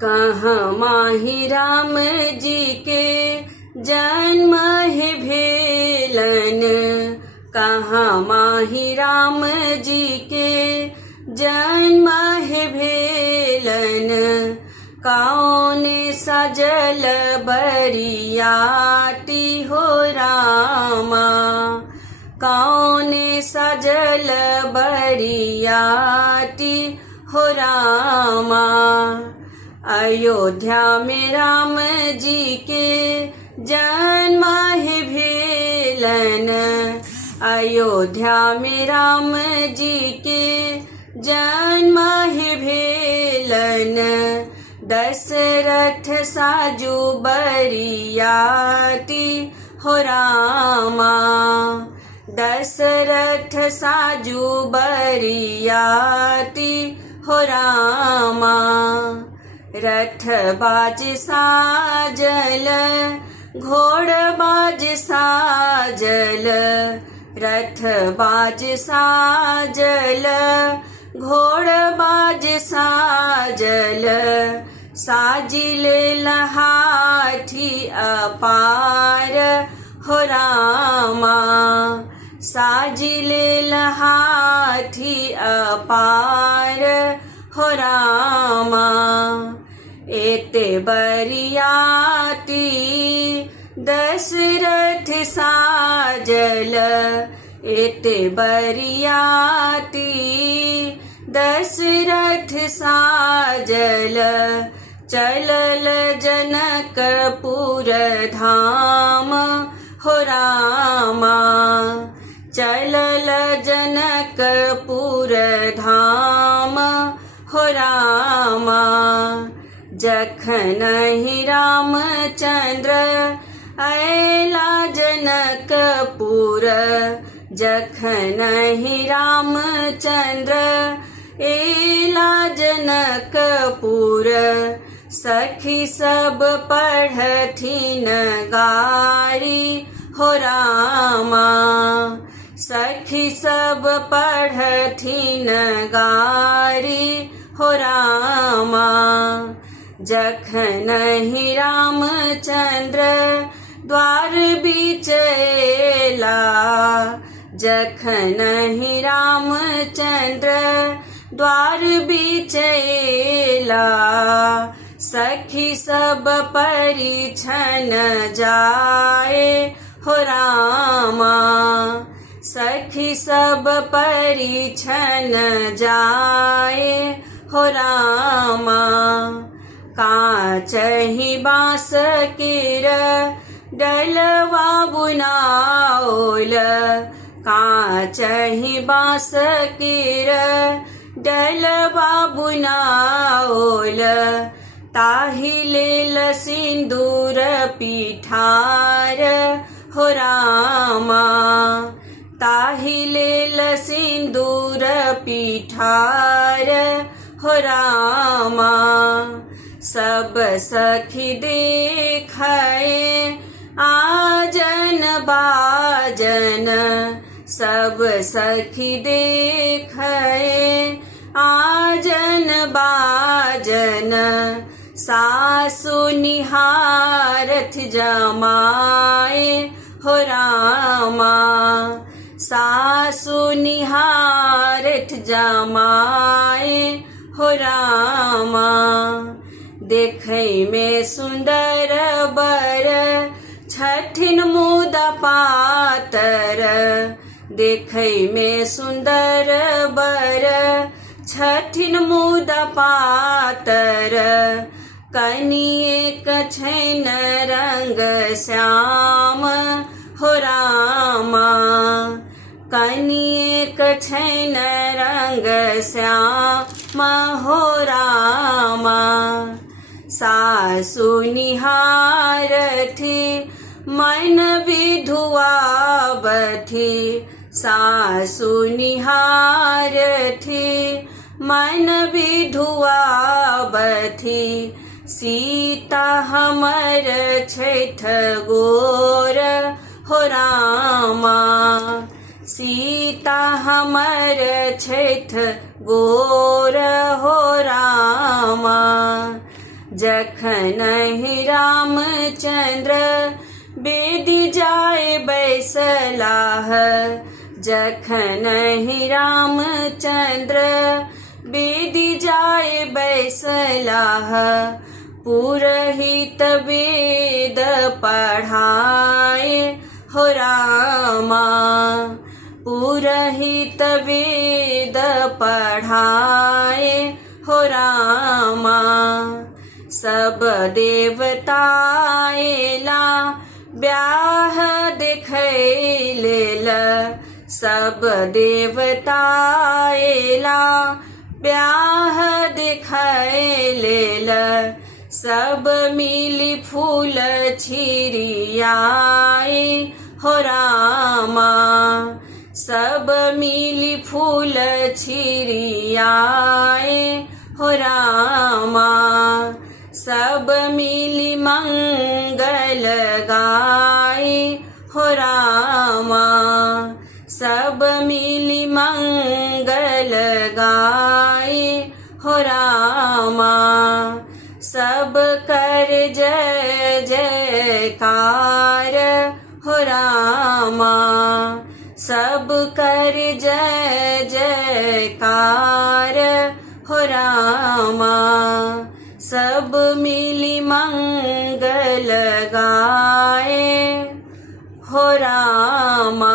कहाँ माही राम जी के जन्म है भेलन, कहाँ माही राम जी के जन्म है भेलन। कौन सजल बरियाती हो रामा, कौन सजल बरियाती हो रामा। अयोध्या में राम जी के जन्म है भेलन, अयोध्या में राम जी के जन्म है भेलन। दशरथ साजू बरियाती हो रामा, दशरथ साजू बरियाती हो रामा। रथ बाज साजल घोड़ बाज साजल, रथ बाज साजल घोड़ बाज साजल। साजिल लहाठी अपार हो रामा, साजिल लहाठी अपार हो रामा। एते बरियाती दशरथ साजल, एते बरियाती दशरथ साजल। चलल जनकपुर धाम हो रामा, चलल जनकपुर धाम हो रामा। जखन ही रामचंद्र अयला जनकपुर, जखन ही रामचंद्र एला जनकपुर। सखी सब पढ़थिन गारी हो रामा, सखी सब पढ़थिन गारी हो रामा। जखन ही रामचंद्र द्वार बिचेला, जखन ही रामचंद्र द्वार बिचेला। सखी सब परिछन जाए हो रामा, सखी सब परिछन जाए हो रामा। कांच ही बांस केर डलवा बुनाओल, कांच ही बांस केर डलवा बुनाओल। ताहि लेल सिंदूर पीठार हो रामा, ताहि लेल सिंदूर पीठार हो रामा। सब सखी देखाए आजन बाजन, सब सखी देखाए आजन बाजन। सासु निहारथ जमाए हो रामा, सासु निहारथ जमाए हो रामा। देखै में सुंदर बर छठिन मुदा पातर, देखै में सुंदर बर छठिन मुदा पातर। कनिएक छैन रंग श्याम हो रामा, कनिएक छैन रंग श्याम हो रामा। सासु निहारथि मन विधुआवथि, सासु निहारथि मन विधुआवथि। सीता हमर छैठ गोर हो रामा, सीता हमर छैठ गोर हो रामा। जखनहि रामचंद्र बेदी जाए बैसलाह, जखनहि रामचंद्र बेदी जाए बैसलाह, पुरहित वेद पढ़ाए हो रामा, पुरहित वेद पढ़ाए हो रामा। सब देवता एला ब्याह देखैलेल, सब देवता एला ब्याह देखैलेल, सब मिली फूल छिरियाए हो रामा, सब मिली फूल छिरियाए हो रामा, सब मिली मंगल गाए हो रामा, सब मिली मंगल गाए हो रामा, सब कर जय जयकार हो रामा, सब कर जय जयकार हो रामा, सब मिली मंगल गाए हो रामा।